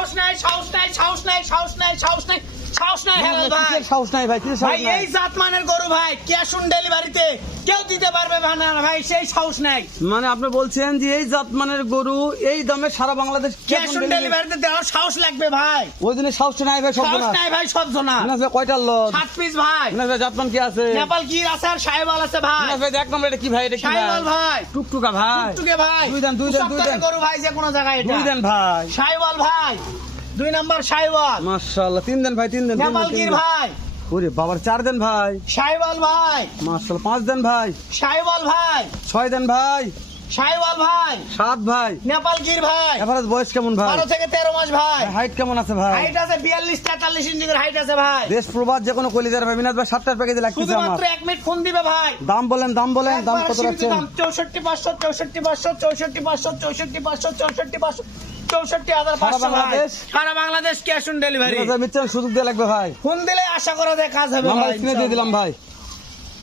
সাহস নাই সাহস নাই ভাই ভাই এই জাতমানের গরু ভাই ক্যাশ অন ডেলিভারিতে কেউ দিতে পারবে না ভাই, সেই সাহস নাই। মানে আপনি বলছেন যে এই জাতমানের গরু এই দামে সারা বাংলাদেশ ক্যাশ অন ডেলিভারিতে দেওয়ার সাহস লাগবে ভাই। ওই দিনে সাহসটা নাই ভাই, সাহস নাই ভাই, সহ্য না। কয়টার লট 7 পিস ভাই। জাতমান কি আছে? নেপাল গির আছে আর সাহেবাল আছে ভাই। ভাই এক নম্বর এটা কি ভাই? এটা কি সাহেবাল ভাই, টুকটুকা ভাই, টুকটুকে ভাই। দুই দেন গরু ভাই যে কোনো জায়গায় এটা দুই দেন ভাই। সাহেবাল ভাই 2 নাম্বার সাহেবাল। মাশাআল্লাহ 3 দেন ভাই, 3 দেন। নেপাল গির ভাই। ওরে বাবার 4 দেন ভাই। সাহেবাল ভাই মাশাআল্লাহ 5 দেন ভাই। সাহেবাল ভাই 6 দেন ভাই। সাহেবাল ভাই 7 ভাই। নেপাল গির ভাই। এভারেজ বয়স কেমন ভাই? 12 থেকে 13 মাস ভাই। হাইট কেমন আছে ভাই? হাইট আছে 42-43 ইঞ্চি করে হাইট আছে ভাই। দেশ প্রবাস যে কোনো কলিজার ভাই মিনাজ ভাই 7টার প্যাকেজে লাগতেছে আমার। শুধুমাত্র 1 মিনিট ফোন দিবে ভাই। দাম বলেন দাম কত রাখছেন? 64,500 64,500 64,500 64,500 64,500 64,500 ভাই। সারা বাংলাদেশ ক্যাশ অন ডেলিভারি। মিচ্ছার সুযোগ দিয়ে লাগবে ভাই। ফোন দিলে আশা করা যায় কাজ হবে নাম্বার ভাই। স্ক্রিনে দিয়ে দিলাম ভাই।